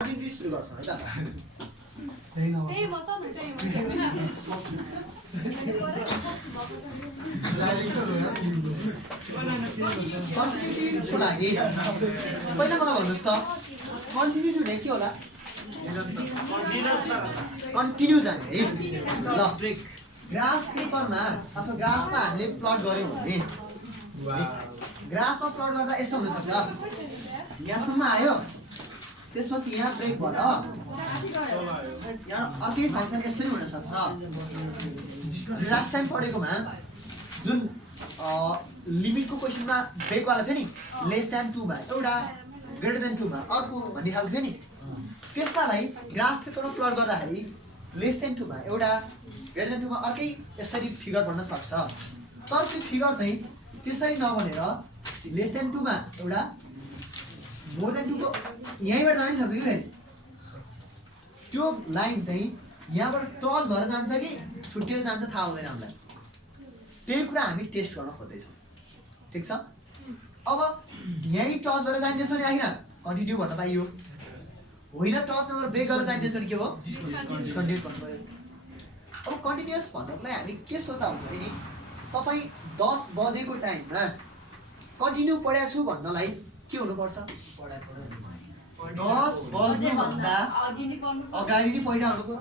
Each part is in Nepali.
सुरु गर्छ है त कन्टिन्युटीको लागि पहिला मलाई भन्नुहोस् त कन्टिन्युटी भने के होला कन्टिन्यू जाने है ल ग्राफ पेपरमा अथवा ग्राफमा हामीले प्लट गर्यौं भने ग्राफमा प्लट गर्दा यस्तो हुन्छ यहाँसम्म आयो त्यसपछि यहाँ ब्रेक भएर यहाँ अर्कै फंक्सन यस्तो नि हुन सक्छ लास्ट टाइम पढेकोमा जुन लिमिटको क्वेशनमा ब्रेक वाला थियो नि लेस देन 2 मा एउटा ग्रेटर देन 2 मा अर्को भन्ने खालको थियो नि त्यसलाई ग्राफ पेपरमा प्लट गर्दाखेरि लेस देन 2 मा एउटा ग्रेटर देन 2 मा अर्कै यसरी फिगर बन्न सक्छ तर त्यो फिगर चाहिँ त्यसरी नबनेर लेस देन 2 मा एउटा मोर देन 2 को यहीँबाट जानै सक्छ कि फेरि त्यो लाइन चाहिँ यहाँबाट टच भएर जान्छ कि छुट्टिएर जान्छ थाहा हुँदैन हामीलाई त्यही कुरा हामी टेस्ट गर्न खोज्दैछौँ ठीक छ अब यही टच भएर जाने छ नि आखिर कन्टिन्यू भन्न पाइयो होइन टच नगर ब्रेक गरेर जाने छ नि के हो डिस्कन्टिन्युस भन्नु पर्यो अब कन्टिन्युस भन्नलाई हामी के सोच्दा हुन्छ नि तपाई 10 बजेको टाइममा कन्टिन्यू पढ्या छु भन्नलाई के हुनुपर्छ 10 बज्नु भन्दा अगाडि नै पहिला हुनु पर्यो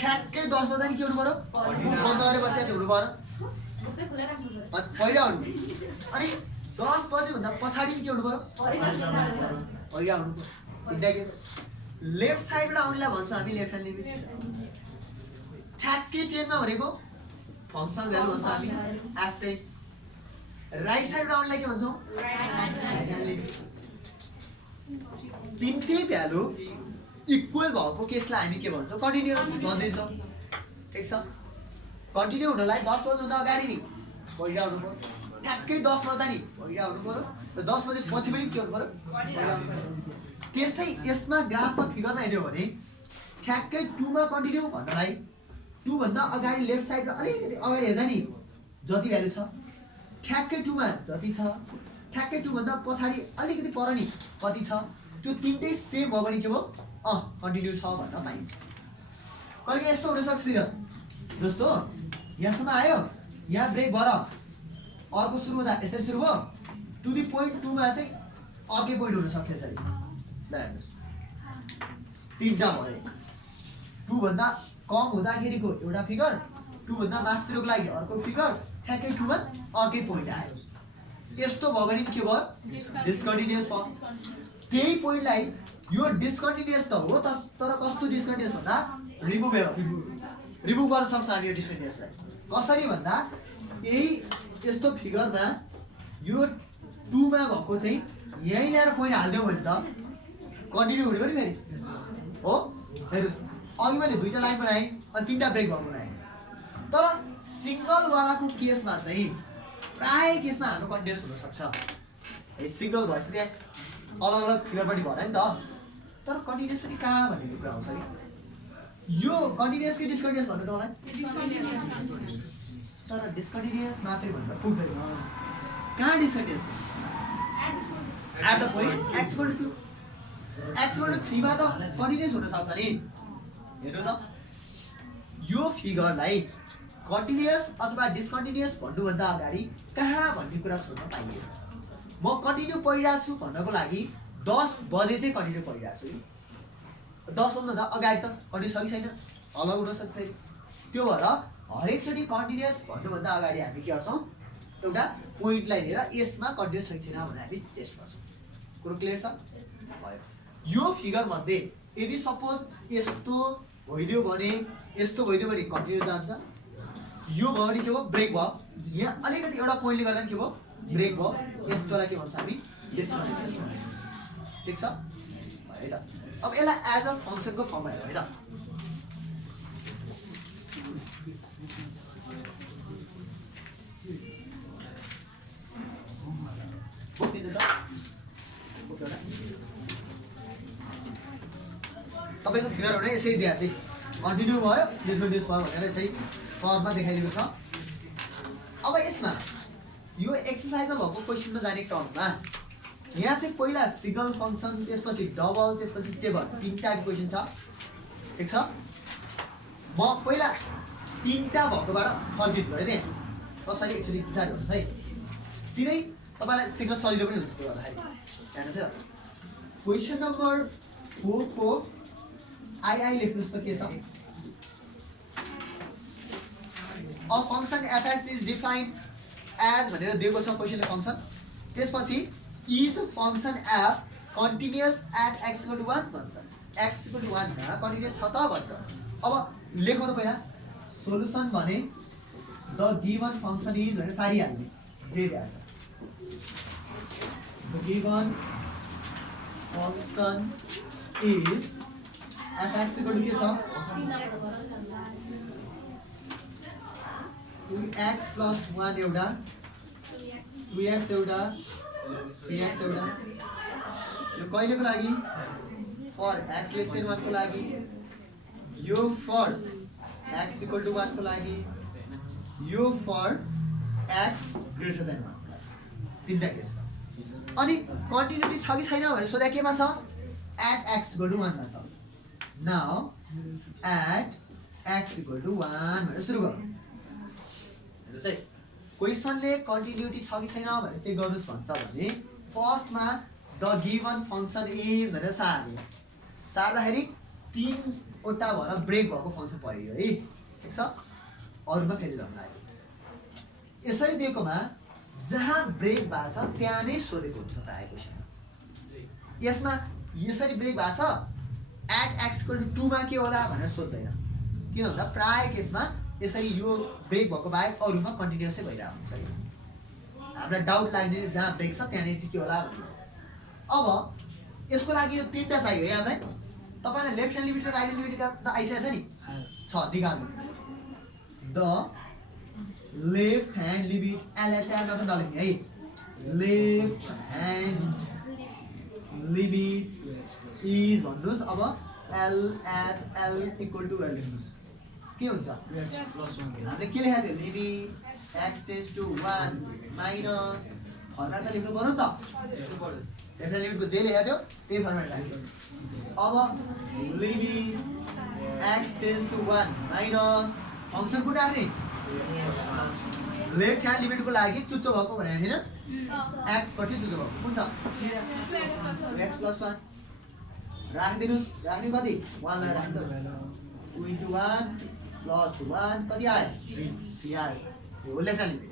ठ्याक्कै 10 बज्दा नि के हुनु पर्यो बुक बन्द गरेर बसेको हुनु पर्यो पहिला हुनु अनि 10 बजे भन्दा पछाडी के हुनु पर्यो पहिला हुनु पर्यो इन्डिकेस लेफ्ट साइडबाट आउनेलाई भन्छ हामी लेफ्ट ह्यान्ड लिमिट ठ्याक्कै 10 मा भनेको फंक्सन भ्यालु भन्छ हामी आफ्टर राइट साइडबाट आउनेलाई के भन्छौं राइट ह्यान्ड लिमिट तीनटै भ्यालु इक्वल भएको केसलाई हामी के भन्छौं कन्टिन्युअस भन्दैछौं ठीक छ कन्टिन्यू हुनलाई 10 बज्दा अगाडि नि पहिला आउनु पर्यो ठ्याक्कै 10 बज्दा नि पहिला आउनु पर्यो र 10 बजे पछि पनि के हुनु पर्यो त्यस्तै यसमा ग्राफमा फिगरमा हेर्यो भने ठ्याक्कै 2 मा कन्टिन्यू भन्नलाई 2 भन्दा अगाडि लेफ्ट साइडमा अलिकति अगाडि हेर्दा नि जति भ्यालु छ ठ्याक्कै 2 मा जति छ ठ्याक्कै 2 भन्दा पछाडी अलिकति पर नि कति छ त्यो तीनटै सेम हो भने के हो कन्टिन्यू छ भन्न पाइन्छ कहिले यस्तो हुन सक्छ फिगर जस्तो यहाँसम्म आयो यहाँ ब्रेक भएर अर्को सुरु हुँदा यसरी सुरु भयो टु दी पोइन्ट 2 मा चाहिँ अर्कै पोइन्ट हुन सक्छ यसरी ल हेर्नुस् तीनटा भयो 2 भन्दा कम हुँदाखेरिको एउटा फिगर 2 भन्दा मास्तिरको लागि अर्को फिगर ठ्याक्कै 2 मा अर्कै पोइन्ट आयो यस्तो भयो भने के भयो डिस्कन्टिन्युअस भयो त्यही पोइन्टलाई यो डिस्कन्टिन्युअस त हो तर कस्तो डिस्कन्टिन्युअस भन्दा रिमुभ गर्न सक्छ हामी यो डिस्कन्टिन्युअसलाई कसरी भन्दा यही यस्तो फिगरमा यो 2 मा भएको चाहिँ यही ल्याएर पोइन्ट हाल्दियौ भने त कन्टिन्यू हुने हो नि फेरि हो हेर्नुस् अघि मैले दुईटा लाइन बनाएँ अनि तीनटा ब्रेक भएको बनाएँ तर सिंगल वालाको केसमा चाहिँ प्राय केसमा हाम्रो कन्टिन्युअस हुन सक्छ सिंगल भएपछि अलग अलग फिगर पनि भएर नि त तर कन्टिन्युअस पनि कहाँ भन्ने कुरा आउँछ कि यो कन्टिन्युअस कि डिस्कन्टिन्युअस भन्नु तपाईँलाई तर डिस्कन्टिन्युअस मात्रै भन्दा पुग्दैन कहाँ discontinuous at the point x = 3 मा त कन्टिन्युअस हुन सक्छ नि हेर्नु त यो फिगरलाई कन्टिन्युअस अथवा डिस्कन्टिन्युअस भन्नुभन्दा अगाडि कहाँ भन्ने कुरा सोध्न पाइयो म कन्टिन्यू पढिरहेको छु भन्नको लागि 10 बजे चाहिँ कन्टिन्यू पढिरहेको छु 10 बज्दा अगाडि त कन्टिन्यू छ कि छैन अलग हुन सक्छ त्यो भएर हरेकचोटि कन्टिन्युअस भन्नुभन्दा अगाडि हामी के गर्छौँ एउटा पोइन्टलाई लिएर यसमा कन्टिन्युअस छ कि छैन भनेर हामी टेस्ट गर्छौँ कुरो क्लियर छ भयो यो फिगर मध्ये यदि सपोज यस्तो भइदियो भने यस्तो भइदियो भने कन्टिन्युअस जान्छ यो भयो भने के हो ब्रेक भयो यहाँ अलिकति एउटा पोइन्टले गर्दा के भयो ब्रेक भयो यस्तोलाई के भन्छ हामी डिस्कन्टिन्युअस ठीक छ है त अब यसलाई एज अ फंक्सनको फर्ममा हेरौँ है त तपाईको फिगर भने यसरी दिया चाहिँ कन्टिन्यू भयो डिस्कन्टिन्युअस भयो भनेर यसरी फर्ममा देखाइदिएको छ अब यसमा यो एक्सरसाइजमा भएको क्वेशनमा जाने क्रममा यहाँ चाहिँ पहिला सिग्नल फङ्सन, त्यसपछि डबल, त्यसपछि टेबल, तीनटा इक्वेसन छ। ठिक छ, म पहिला तीनटा भएकोबाट फर्किनु भयो त्यहाँ कसरी एकचोटि विचार गर्नुहोस् है। सिधै तपाईँलाई सिक्न सजिलो पनि हुन्छ त्यो गर्दाखेरि। हेर्नुहोस् है, क्वेसन नम्बर 4 को आई लेख्नुहोस् त के छ। A function fx is defined as भनेर दिएको छ क्वेसनले फङ्सन। त्यसपछि is the function F continuous at x = 1 भन्छ। x = 1 मा कन्टिन्युअस छ त भन्छ। अब लेखौँ त पहिला सोलुसन भने द गिवन फङ्सन इज भनेर सारिहाल्ने जे दिएको छ। The given function is fx = के छ 2x + 1 एउटा 2x एउटा 3x एउटा। यो कहिलेको लागि फर x < 1 को लागि, यो फर x = 1 को लागि, यो फर x < 1 को लागि। तीनटा केस छ। अनि कन्टिन्युटी छ कि छैन भनेर सोधा केमा छ एट x = 1 मा छ। नाउ एट x = 1 भनेर सुरु गरौँ। हेर्नुहोस् है, क्वेसनले कन्टिन्युटी छ कि छैन भनेर चेक गर्नुहोस् भन्छ भने फर्स्टमा द गिवन फङ्सन इज भनेर सार्दाखेरि 3वटा भएर ब्रेक भएको फङ्सन पऱ्यो है। ठिक छ, अरूमा फेरि जाउँ लाग्यो। यसरी दिएकोमा जहाँ ब्रेक भएको छ त्यहाँ नै सोधेको हुन्छ प्रायः क्वेसन। यसमा यसरी ब्रेक भएको छ एट x = 2 मा के होला भनेर सोध्दैन। किन भन्दा प्रायः केसमा यसरी यो ब्रेक भएको बाहेक अरूमा कन्टिन्युअसै भइरहेको हुन्छ। हामीलाई डाउट लाग्ने जहाँ ब्रेक छ त्यहाँनिर चाहिँ के होला भन्ने। अब यसको लागि यो तीनटा चाहियो है हामीलाई। तपाईँलाई लेफ्ट ह्यान्ड लिमिट र राइट ह्यान्ड लिमिट त आइसकेको छ नि, छ निकाल्नु। द लेफ्ट ह्यान्ड लिमिट एलएचआर मात्र नलेख्ने है। लेफ्ट ह्यान्ड लिमिट इज भन्नुहोस्। अब एलएचएल = लेख्नुहोस्। के हुन्छ हामीले के लेखेको थियो लिमिट x → 1 माइनस फर्मुला त लेख्नु पर्यो नि त। लेफ्ट लिमिटको जे लेखेको थियो त्यही फर्मुला राख्यो। अब लिमिट x → 1 माइनस फङ्सन कुन राख्ने लेफ्ट ह्यान्ड लिमिटको लागि चुच्चो भएको भनेको थिएन x पट्टि चुच्चो भएको कुन छ 2x + 1 राखिदिनुस्। राख्ने कति 1 लाई राख्नु त 2 × 1 + 1 कति आयो 3 आयो। यो लेफ्ट ह्यान्ड लिमिट।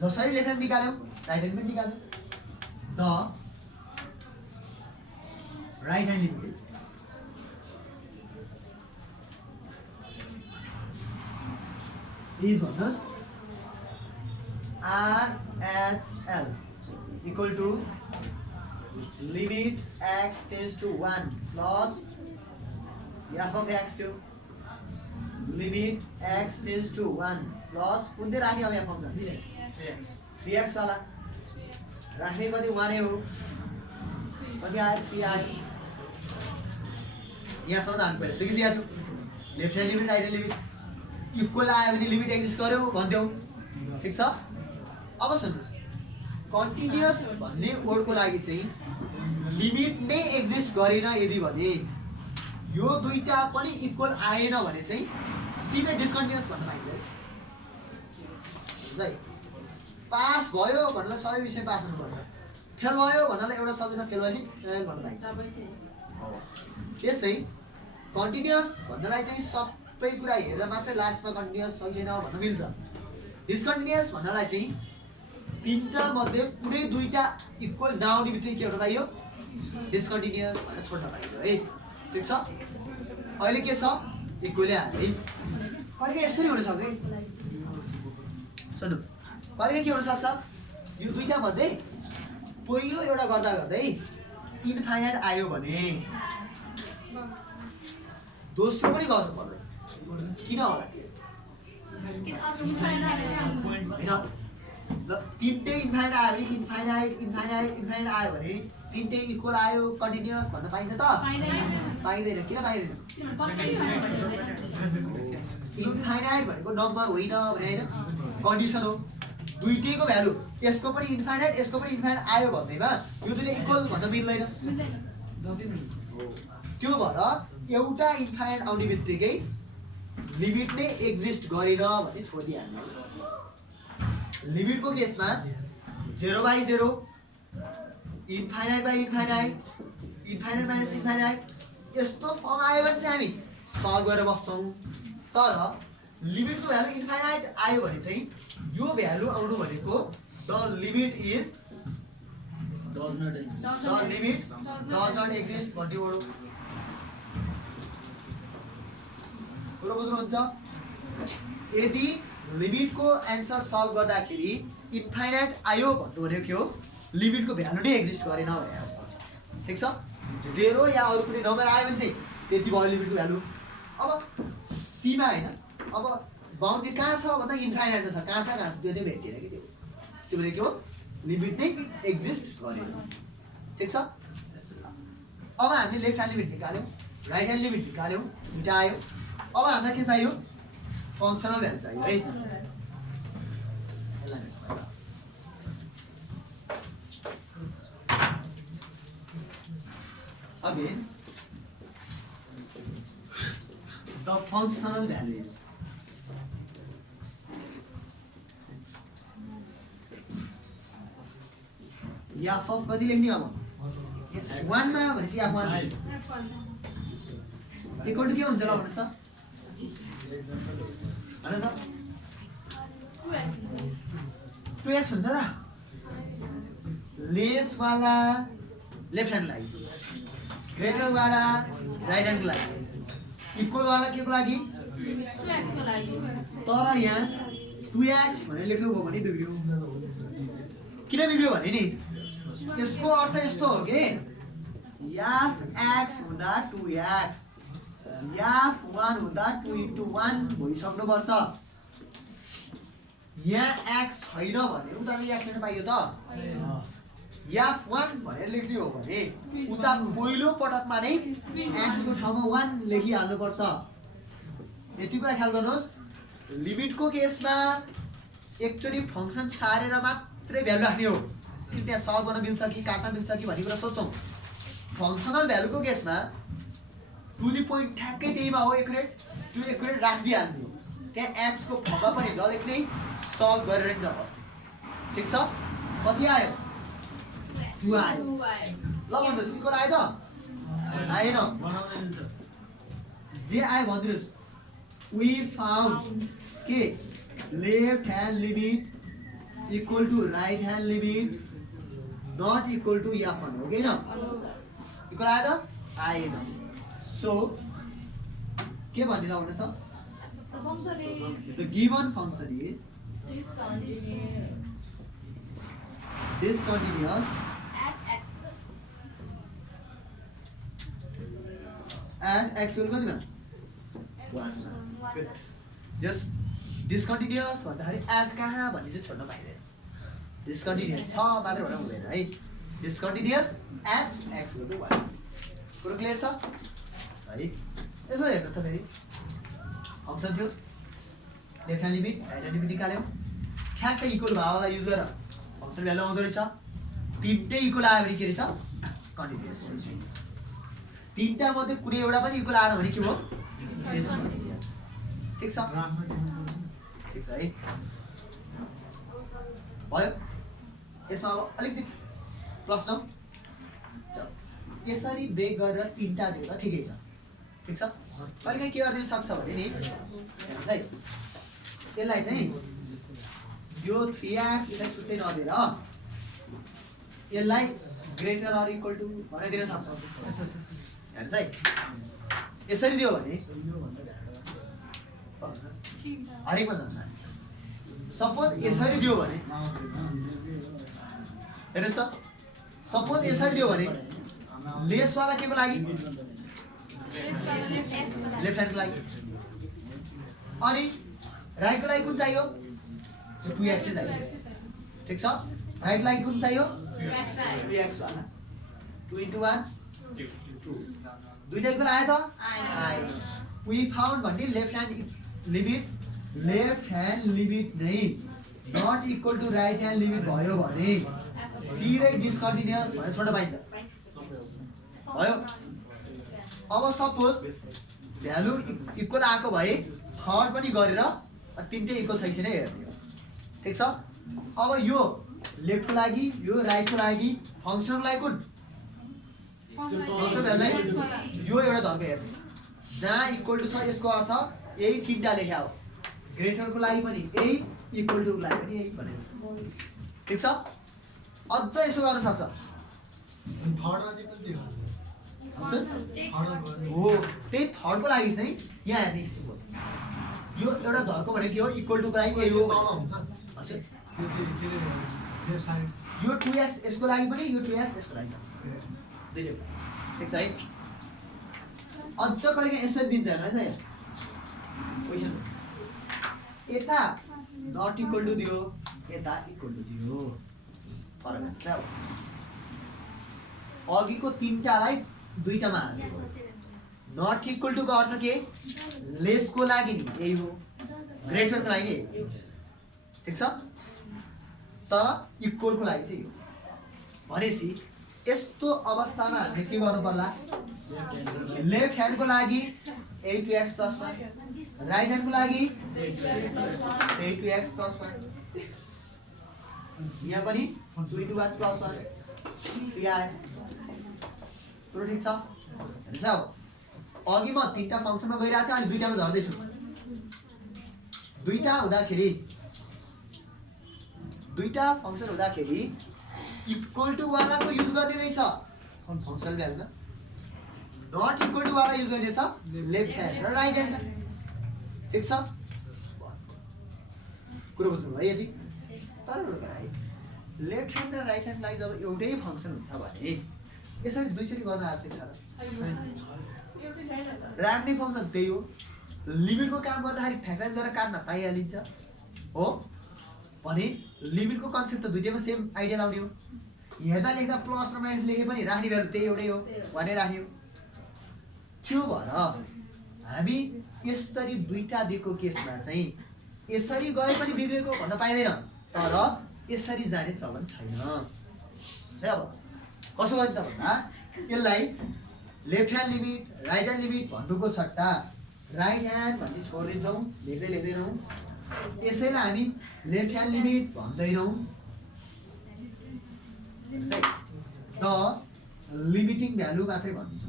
जसरी लेफ्ट ह्यान्ड निकाल्यौ राइट ह्यान्ड पनि निकाल्यौ। The right hand limit is भन्नुहोस् RHL = limit x → 1 plus f of x थियो लिमिट x → 1 प्लस कुन चाहिँ राख्ने अब यहाँ फङ्सन 3x वाला राख्ने कति 1 नै हो। कति आयो 3 आयो। यहाँसम्म त हामी पहिला सिकिसकेका थियौँ। Left hand limit right hand limit equal आयो भने लिमिट एक्जिस्ट गर्यो भन्थ्यौँ। ठिक छ, अब सुन्नुहोस् कन्टिन्युअस भन्ने वर्डको लागि चाहिँ लिमिट नै एक्जिस्ट गरेन यदि भने यो दुईटा पनि इक्वल आएन भने चाहिँ सिधै डिस्कन्टिन्युअस भन्न पाइन्छ है। पास भयो भन्नलाई सबै विषय पास हुनुपर्छ, फेल भयो भन्नलाई एउटा सब्जेक्टमा फेल भएपछि फेल भन्न पाइन्छ। त्यस्तै कन्टिन्युअस भन्नलाई चाहिँ सबै कुरा हेरेर मात्रै लास्टमा कन्टिन्युअस छ कि छैन भन्न मिल्छ। डिस्कन्टिन्युअस भन्नलाई चाहिँ तीनटा मध्ये कुनै दुईटा इक्वल नआउने बित्तिकै के हुन पाइयो डिस्कन्टिन्युअस भनेर छोड्न पाइयो है। ठिक छ, अहिले के छ इक्वलै आयो है। कहिले यसरी हुनसक्छ है, सुन्नु कहिले के हुनसक्छ यो दुईटा मध्ये पहिलो एउटा गर्दा गर्दै इन्फाइनाइट आयो भने दोस्रो पनि गर्नु पर्दैन। किन होला तीनटै इन्फाइनाइट आयो भने इन्फाइनाइट आयो भने तीनटै इक्वल आयो कन्टिन्युअस भन्न पाइन्छ त पाइँदैन। किन पाइँदैन इन्फाइनाइट भनेको नम्बर होइन भने होइन कन्डिसन हो। दुईटैको भ्यालु यसको पनि इन्फाइनाइट यसको पनि इन्फाइनाइट आयो भन्दैमा यो दुईले इक्वल भन्न मिल्दैन। त्यो भएर एउटा इन्फाइनाइट आउने बित्तिकै लिमिट नै एक्जिस्ट गरेन भने छोडिहाल्नु। लिमिटको केसमा 0/0 infinite by infinite infinite minus infinite यस्तो फर्म आयो भने चाहिँ हामी सल्भ गरेर बस्छौँ। तर लिमिटको भ्यालु इन्फाइनाइट आयो भने चाहिँ यो भ्यालु आउनु भनेको the limit does not exist भन्ने हो। कुरो बुझ्नुहुन्छ? यदि लिमिटको एन्सर सल्भ गर्दाखेरि इन्फाइनाइट आयो भन्नु भनेको के हो? लिमिटको भ्यालु नै एक्जिस्ट गरेन भने। ठिक छ? 0 या अरू कुनै नम्बर आयो भने चाहिँ त्यति भयो लिमिटको भ्यालु। अब सीमा हैन, अब बाउन्ड्री कहाँ छ भन्दा इन्फाइनाइट छ, कहाँ छ त्यो नै भेटिएन कि त्यो भनेको हो लिमिट नै एक्जिस्ट गरेन। ठिक छ? अब हामीले लेफ्ट ह्यान्ड लिमिट निकाल्यौँ, राइट ह्यान्ड लिमिट निकाल्यौँ, दुईटा आयो। अब हामीलाई के चाहियो? फङ्सनल भ्यालु चाहियो है। Again, the functional values. Yeah f कति लेख्ने अब? 1 मा भनेपछि f1 इक्वल टु के हुन्छ ल भन्नुस् त? हैन त? 2x हुन्छ र? लेस वाला लेफ्ट ह्यान्ड लागि, ग्रेटर वाला राइट ह्यान्डको लागि, इक्वल वाला के को लागि? 2x को लागि। तर यहाँ 2x भनेर लेख्नुभयो भने बिग्रियो। किन बिग्रियो भने नि यसको अर्थ यस्तो हो कि f(x) हुँदा 2x, f(1) हुँदा 2 × 1 भइसक्नुपर्छ। यहाँ x छैन भने उता चाहिँ x लेख्न पाइयो त? f(1) भनेर लेख्ने हो भने उता पहिलो पटकमा नै x को ठाउँमा 1 लेखिहाल्नुपर्छ। यति कुरा ख्याल गर्नुहोस्। लिमिटको केसमा एकचोटि फङ्सन सारेर मात्रै भ्यालु राख्ने हो। त्यहाँ सल्भ गर्न मिल्छ कि काट्न मिल्छ कि भन्ने कुरा सोच्छौँ। फङ्सनल भ्यालुको केसमा टु द पोइन्ट ठ्याक्कै त्यहीमा हो, त्यो एकुरेट राखिदिइहाल्ने हो। त्यहाँ x को ठाउँमा पनि नलेख्ने, सल्भ गरेर नबस्ने। ठिक छ? कति आयो? 2 आयो। ल भन्नुहोस्, इक्वल आयो त? आएन। जे आयो भनिदिनुहोस्। वी फाउन्ड के left hand limit equal to right hand limit not equal to f1 हो कि हैन? इक्वल आयो त? आएन। सो के भन्ने ल भन्नुहोस् त? The given function is discontinuous at x equal कतिमा? 1. Just discontinuous भन्दाखेरि at कहाँ भन्ने चाहिँ छोड्न पाइँदैन। डिस्कन्टिन्युअस छ मात्र भन्दा हुँदैन है। Discontinuous at x equal to 1। कुरो क्लियर छ है? यसो हेर्नु त फेरि फङ्सन थियो, left hand limit right hand limit निकाल्यौँ, ठ्याक्कै इक्वल भावलाई युज गरेर फङ्सन भ्यालु आउँदो रहेछ। तिनटै इक्वल आयो भने के रहेछ? कन्टिन्युअस। तिनटा मध्ये कुनै एउटा पनि इक्वल आएन भने के हो? ठिक छ? ठिक छ है? भयो। यसमा अब अलिकति प्लस जाउँ। यसरी ब्रेक गरेर तिनटा दिएर ठिकै छ। ठिक छ? कहिलेकाहीँ के गरिदिन सक्छ भने नि हेर्नुहोस् है, यसलाई चाहिँ यो 3x यसलाई छुट्टै नदिएर यसलाई ग्रेटर अर इक्वल टु बनाइदिन सक्छ। हेर्नुहोस् है, यसरी दियो भने हरेकमा जान्छ। सपोज यसरी दियो भने हेर्नुहोस् त, सपोज यसरी दियो भने लेसवाला के को लागि? लेफ्ट ह्यान्डको लागि। अनि राइटको लागि कुन चाहियो? 2x चाहियो। ठिक छ? राइट लागि कुन चाहियो? 2x वाला। 2 × 1 2। दुईटा इक्वल आयो त? आयो। वी फाउन्ड भन्ने लेफ्ट ह्यान्ड लिमिट नै not equal to right hand limit भयो भने सिधै डिस्कन्टिन्युअस भनेर छोड्न पाइन्छ भयो। अब सपोज भ्यालु इक्वल आएको भए थर्ड पनि गरेर तिनटै इक्वल छ कि छैन हेर्ने हो। ठिक छ। अब यो लेफ्टको लागि यो राइटको लागि फङ्सनको लागि कुन फङ्सनहरूलाई यो एउटा धर्क हेर्ने जहाँ इक्वल टु छ यसको अर्थ यही तिनवटा लेख्या हो। ग्रेटरको लागि पनि यही इक्वल टुको लागि पनि यही भनेर। ठिक छ। अझ यसो गर्न सक्छ हो त्यही थर्डको लागि चाहिँ यहाँ हेर्ने यो एउटा धर्को भनेको के हो इक्वल टुको लागि यही हो यो 2x यसको लागि पनि यो 2x यसको लागि ठिक छ है। अझ कहिले यसरी दिन्छ हेर्नु है क्वेसन यता नट इक्वल टु दियो यता इक्वल टु दियो फरक हुन्छ। अघिको तिनटालाई दुईटामा हालेको नट इक्वल टुको अर्थ के लेसको लागि नि यही हो ग्रेटरको लागि नि ठिक छ। तर इक्वलको लागि चाहिँ यो भनेपछि यस्तो अवस्थामा हामीले के गर्नु पर्ला लेफ्ट ह्यान्डको लागि 8x + 1 राइट ह्यान्डको लागि 8x + 1 यहाँ पनि 2 + 1 3 आयो पुरो ठिक छ। अब अघि म तिनटा फङ्सनमा गइरहेको थिएँ अनि दुईटामा झर्दैछु। दुईटा फङ्सन हुँदाखेरि इक्वल टु वालाको युज गर्ने रहेछ फङ्सनल भ्यालुमा नट इक्वल टु वाला युज गर्ने छ लेफ्ट ह्यान्ड र राइट ह्यान्ड। ठिक छ कुरो बुझ्नु भयो यदि। तर लेफ्ट ह्यान्ड र राइट ह्यान्डलाई जब एउटै फङ्सन हुन्छ भने यसरी दुईचोटि गर्न आवश्यक छ राख्ने फङ्सन त्यही हो। लिमिटको काम गर्दाखेरि फ्याक्टराइज गरेर काट्न पाइहालिन्छ हो भने लिमिटको कन्सेप्ट त दुईटैमा सेम आइडिया लाउने हो। हेर्दा लेख्दा प्लस र माइनस लेखे पनि राख्ने भ्यालु त्यही एउटै हो भने राख्ने हो। त्यो भएर हामी यसरी दुईटा दिएको केसमा चाहिँ यसरी गए पनि बिग्रेको भन्न पाइँदैन तर यसरी जाने चलन छैन। अब कसो गर्ने त भन्दा यसलाई left hand limit right hand limit भन्नुको सट्टा राइट ह्यान्ड भन्ने छोडिदिन्छौँ लेख्दैनौँ। यसैलाई हामी लेफ्ट ह्यान्ड लिमिट भन्दैनौँ। द लिमिटिङ भ्यालु मात्रै भनिन्छ।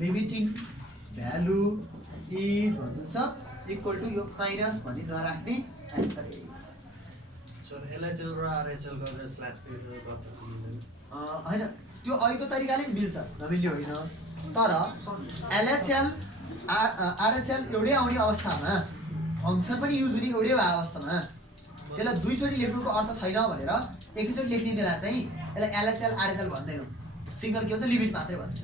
लिमिटिङ भ्यालु इज भन्नुहुन्छ इक्वल टु यो माइनस भनी नराख्ने एन्सर यही हो। होइन त्यो अहिलेको तरिकाले नि मिल्छ नमिल्ने होइन तर एलएचएल आरएचएल एउटै आउने अवस्थामा फङ्सन पनि युज हुने एउटै भएको अवस्थामा त्यसलाई दुईचोटि लेख्नुको अर्थ छैन भनेर एकैचोटि लेख्ने बेला चाहिँ यसलाई एलएचएल आरएचएल भन्दैनौँ सिङ्गल के भन्छ लिमिट मात्रै भन्छ।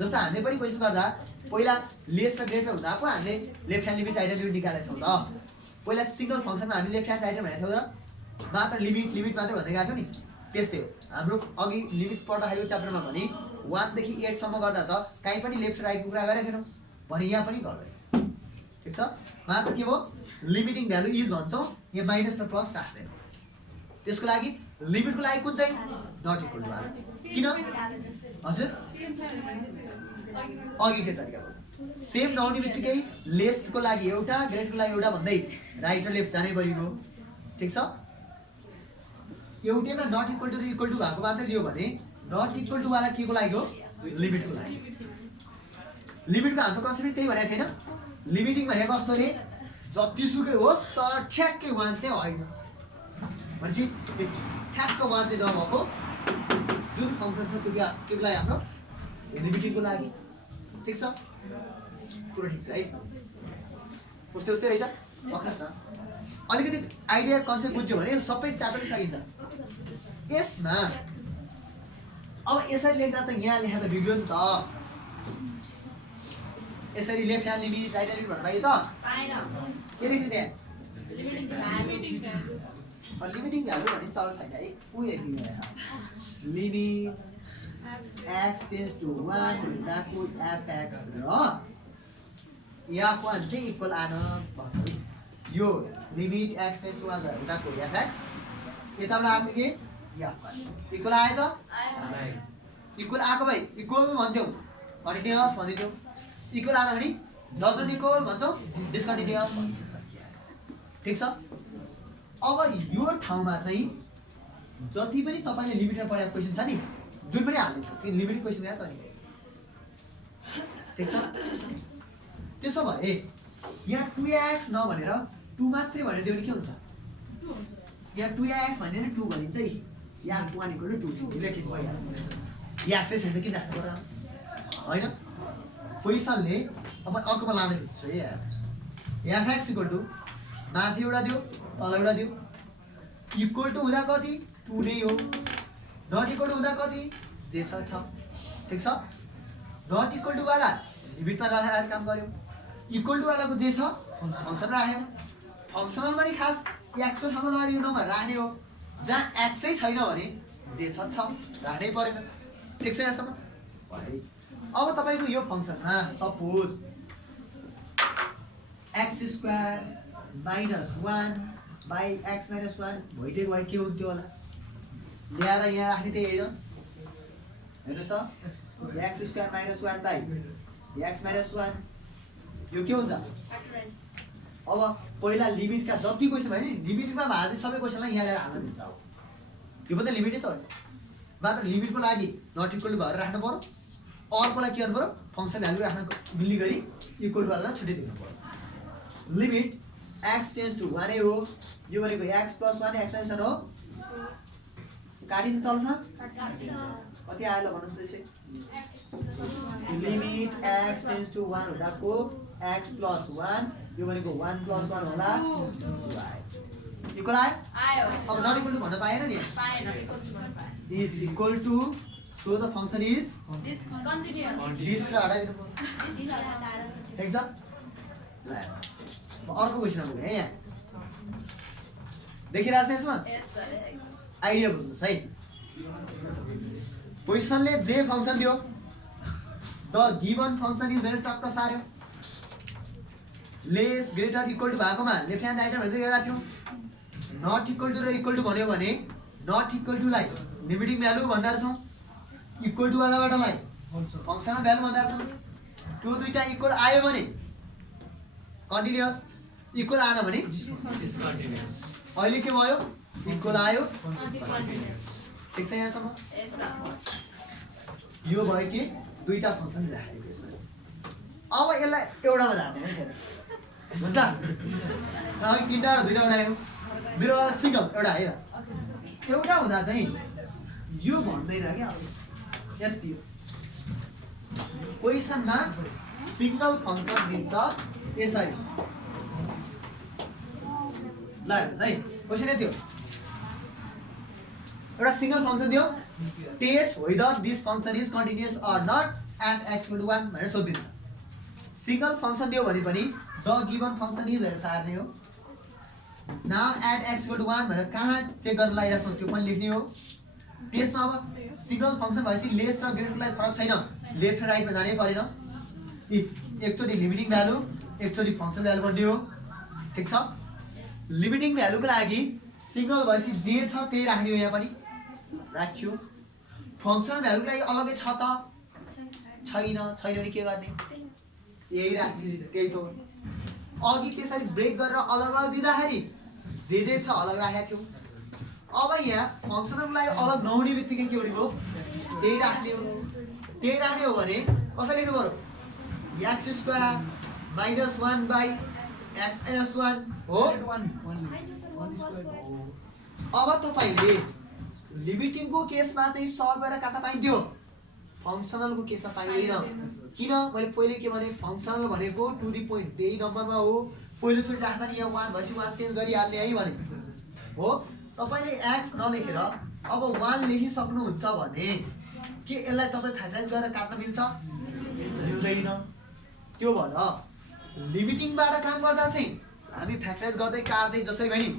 जस्तो हामीले पनि क्वेसन गर्दा पहिला लेस र ग्रेटर हुँदा पो हामीले left hand limit right hand limit निकालेको छौँ त। पहिला सिङ्गल फङ्सनमा हामी लेफ्ट ह्यान्ड राइट ह्यान्ड भनेको थियौँ र मात्र लिमिट मात्रै भन्दै गएको थियो नि त्यस्तै हो। हाम्रो अघि लिमिट पढ्दाखेरि च्याप्टरमा भने 1 देखि 8 सम्म गर्दा त कहीँ पनि लेफ्ट राइटको कुरा गरेको थिएनौँ भने यहाँ पनि गर्दैन। ठिक छ मात्र के भयो लिमिटिङ भ्यालु इज भन्छौँ यहाँ माइनस र प्लस राख्दैनौँ। त्यसको लागि लिमिटको लागि कुन चाहिँ नट इक्वल टु वाला किन हजुर अघिकै तरिका भयो सेम नहुने बित्तिकै लेसको लागि एउटा ग्रेटको लागि एउटा भन्दै राइट र लेफ्ट जानै परेको। ठिक छ एउटैमा नट इक्वल टु र इक्वल टु भएको मात्रै दियो भने नट इक्वल टु वाला के को लागि हो लिमिटको लागि। लिमिटको हाम्रो कन्सेप्ट त्यही भनेको थिएन लिमिटिङ भनेको कस्तो रे जतिसुकै होस् तर ठ्याक्कै 1 चाहिँ होइन भनेपछि ठ्याक्क 1 चाहिँ नभएको जुन फङ्सन छ त्यो के लागि हाम्रो लिमिटिङको लागि। ठिक छ पुरो ठिक छ है उस्तै रहेछ पक्नुहोस् न अलिकति आइडिया कन्सेप्ट बुझ्यो भने सबै च्याप्टर सकिन्छ। यसमा अब यसरी लेख्दा त यहाँ लेख्दा त बिग्रियो नि त यसरी left hand limit right hand limit भन्नु पाइयो त के लेख्ने त्यहाँ लिमिटिङ भ्यालु भने चल्छ छैन है ऊ लेख्दिनु limit x tends to 1 that is fx र f1 चाहिँ इक्वल आन भन्नु यो लिमिट x टेन्स टु 1 हुँदाको fx यताबाट आएको के इक्वल आयो त इक्वल आएको भाइ इक्वल भन्थ्यौ कन्टिन्युअस भन्दिथ्यौ इक्वल आएन भने डजन्ट इक्वल भन्छौ डिसकन्टिन्युअस ठीक छ अब यो ठाउँमा चाहिँ जति पनि तपाईले लिमिटमा पढेको क्वेशन छ नि जुन पनि हाल्नु छ लिमिट क्वेशन याद गर्ने ठीक छ त्यसो भए यहाँ 2x नभनेर 2 मात्रै भनेर दियो भने के हुन्छ यहाँ 2x भनेर 2 भनिन्छ नि यहाँ 1 = 2 लेखेको भइहाल्छ यहाँ एक्सेस हैन किन राख्नु पर्छ हैन क्वेशनले अब अर्कोमा लाने छ यहाँ fx = माथि एउटा दियो तल एउटा दियो इक्वल टु हुँदा कति 2 नै हो नट इक्वल टु हुँदा कति जे छ ठीक छ नट इक्वल टु वाला लिमिटमा राखेर काम गर्यो इक्वल टु वालाको जे छ फंक्सन राख्यो फंक्सनल पनि खास एक्सको ठाउँमा लगेर यो नम्बर राख्ने हो जहाँ एक्स नै छैन भने जे छ राख्नै परेन ठीक छ यहाँसम्म अब तपाईको यो फंक्सनमा सपोज x² - 1 by x - 1 भइदिएको भए के हुन्थ्यो होला ल्याएर यहाँ राख्ने त्यही हैन हेर्नुस् त x² - 1 by x - 1 यो के हुन्छ अब पहिला लिमिटका जति क्वेशन भयो नि लिमिटमा भाले सबै क्वेशनलाई यहाँ ल्याएर हाल्न दिन्छ यो पनि लिमिटै त हो मात्र लिमिटको लागि नट इक्वल टु गरेर राख्नु पर्यो अर्कोलाई के गर्नु पर्यो फंक्सन भ्यालु राख्न मिल्ने गरी इक्वल टु वाला छुट्टै दिनु पर्यो लिमिट x टेन्स टु 1 हो यो भनेको x + 1 एक्सपेन्सन हो काटिन्छ तलसँग कति आयो ल भन्नुस् त्यसै लिमिट x टेन्स टु 1 हुँदाको x + 1 यो भनेको 1 + 1 होला 2 आयो इक्वल आयो अब नट इक्वल टु भन्न पाएन नि पाएन इक्वल टु भन्न पाएन is equal to so the function is discontinuous this र हटाइदिनु पर्यो ठीक छ ल अर्को क्वेशन आउँछ है यहाँ देखिरहेछ यसमा यस सर आइडिया बुझ्नुस् है क्वेशनले जे फंक्सन दियो the given function is very टक्क सार्यो लेस ग्रेटर इक्वल टु भएकोमा लेफ्ट ह्यान्ड राइट ह्यान्ड भनेर थियो नट इक्वल टु र इक्वल टु भन्यो भने नट इक्वल टु लाई लिमिटिङ भ्यालु भन्दा छौं इक्वल टु वालाबाटलाई फंक्सनल भ्यालु भन्दा छौं त्यो दुईटा इक्वल आयो भने कन्टिन्युअस इक्वल आएन भने डिसकन्टिन्युअस अहिले के भयो इक्वल आयो ठीक छ यहाँसम्म यस सर यो भयो कि दुईटा फंक्सन राखेको यसमा अब यसलाई एउटामा झार्ने है हुन्छ अघि तीनटा र दुईटा बनायो दुईटा सिंगल एउटा है एउटा हुँदा चाहिँ यो भन्दैन के अब यति क्वेशनमा सिंगल फंक्सन दिन्छ यसरी ल है क्वेशन यति हो एउटा सिंगल फंक्सन दियो test whether this function is continuous or not at x = 1 भनेर सोधिन्छ सिंगल फंक्शन दियो भने पनि द गिवन फंक्शन इज भनेर सार्ने हो नाउ एट x = 1 भनेर कहाँ चेक गर्न लागिरहेको छ त्यो पनि लेख्ने हो त्यसमा अब सिंगल फंक्शन भएपछि लेस र ग्रेटरलाई फरक छैन लेफ्ट र राइटमा जानै परेन एकचोटि लिमिटिङ भ्यालु एकचोटि फंक्सन भ्यालु भन्ने हो ठीक छ लिमिटिङ भ्यालुको लागि सिंगल भएपछि जे छ त्यही राख्ने हो यहाँ पनि राख्यो फंक्सनल भ्यालुको लागि अलगै छ त छैन भने के गर्ने यही राख्ने त्यही त हो अघि त्यसरी ब्रेक गरेर अलग अलग दिँदाखेरि जे छ अलग राखेको थियो अब यहाँ फंक्सनलको लागि अलग नहुने बित्तिकै के हुने भयो त्यही राख्ने हो भने कसरी लेख्नु पर्यो x² - 1 by x - 1 हो अब तपाईले लिमिटिङको केसमा चाहिँ सल्भ गरेर काट्न पाइन्थ्यो फंक्सनलको केसमा पाइँदैन किन मैले पहिले के भने फंक्सनल भनेको टु द पोइन्ट त्यही नम्बरमा हो पहिलो चोटि राख्दा नि यहाँ 1 भएपछि 1 चेन्ज गरिहाल्ने है भने हो तपाईले x नलेखेर अब 1 लेखिसक्नुहुन्छ भने के यसलाई तपाई फ्याक्टराइज गरेर काट्न मिल्छ मिल्दैन त्यो भएर लिमिटिङबाट काम गर्दा चाहिँ हामी फ्याक्टराइज गर्दै काट्दै जसरी भयो नि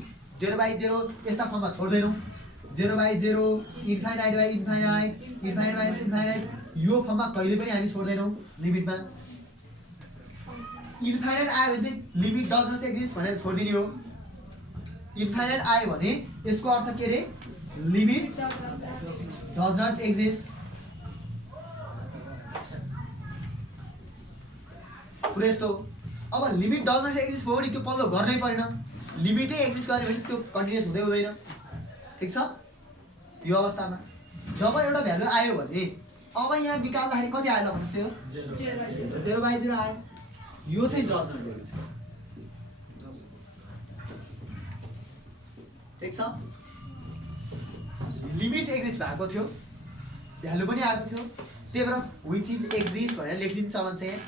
0/0 यस्ता फर्ममा छोड्दैनौं 0/0 इन्फाइनाइट यो फर्ममा कहिले पनि हामी छोड्दैनौं लिमिटमा इन्फाइनाइट आयो भने चाहिँ लिमिट डज नट एक्जिस्ट भनेर छोडिदिने हो। इन्फाइनाइट आयो भने यसको अर्थ के अरे लिमिट डज नट एक्जिस्ट। पुरै यस्तो। अब लिमिट डज नट एक्जिस्ट भयो भने त्यो पल्लो गर्नै परेन, लिमिटै एक्जिस्ट गर्यो भने त्यो कन्टिन्युस हुँदै हुँदैन। ठिक छ। यो अवस्थामा जब एउटा भ्यालु आयो भने अब यहाँ निकाल्दाखेरि कति आयो भन्नुहोस् त्यो 0/0 आयो। यो चाहिँ डज नट एक्जिस्ट। ठिक छ। लिमिट एक्जिस्ट भएको थियो, भ्यालु पनि आएको थियो, त्यही भएर विच इज एक्जिस्ट भनेर लेखिदिनु चलन छ यहाँ।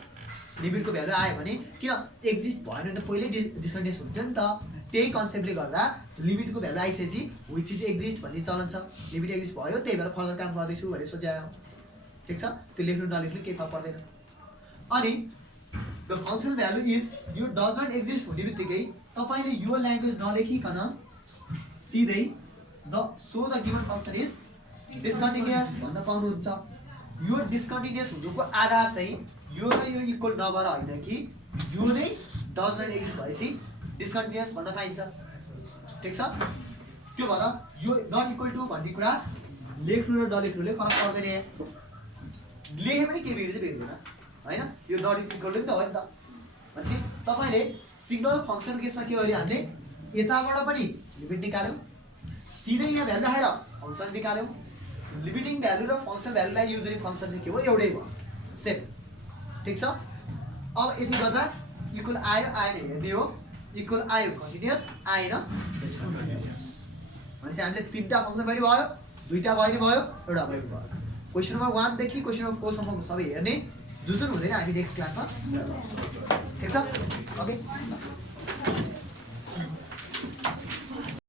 लिमिटको भ्यालु आयो भने किन एक्जिस्ट भएन भने त पहिल्यै डिस्कन्टिन्युस हुन्थ्यो नि त। त्यही कन्सेप्टले गर्दा लिमिटको भ्यालु आइसकेपछि विच इज एक्जिस्ट भन्ने चलन छ। लिमिट एक्जिस्ट भयो, त्यही भएर फर्दर काम गर्दैछु भनेर सोचायो। ठिक छ। त्यो लेख्नु नलेख्नु केही फरक पर्दैन। अनि द फङ्सनल भ्यालु इज, यो डज नट एक्जिस्ट हुने बित्तिकै तपाईँले यो ल्याङ्ग्वेज नलेखिकन सिधै so the given function is discontinuous भन्न पाउनुहुन्छ। यो डिस्कन्टिन्युअस हुनुको आधार चाहिँ यो र यो इक्वल नभएर होइन कि यो नै डज नट एक्जिस्ट भएपछि डिस्कन्टिन्युअस भन्न पाइन्छ। ठिक छ। त्यो भएर यो नट इक्वल टु भन्ने कुरा लेख्नु र नलेख्नुले फरक पर्दैन। लेखे पनि केही बिग्रिन्छ बिग्रिँदैन होइन। यो नट इक्वल टु नि त हो नि त। भनेपछि तपाईँले सिग्नल फङ्सन केसमा के गऱ्यो हामीले यताबाट पनि लिमिट निकाल्यौँ, सिधै यहाँ भ्यालु राखेर फङ्सन निकाल्यौँ। लिमिटिङ भ्यालु र फङ्सन भ्यालुलाई युज गर्ने फङ्सन चाहिँ के हो एउटै भयो, सेम। ठिक छ। अब यति गर्दा इक्वल आयो आएन हेर्ने हो। इक्वल आयो कन्टिन्युअस, आएन डिस्कन्टिन्युअस। भनेपछि हामीले 3टा फङ्सन पनि भयो, 2टा भयो नि भयो, एउटा पनि भयो। क्वेसन नम्बर 1 देखि क्वेसन नम्बर 4 सम्मको सबै हेर्ने, जुन हुँदैन हामी नेक्स्ट क्लासमा। ठिक छ। ओके।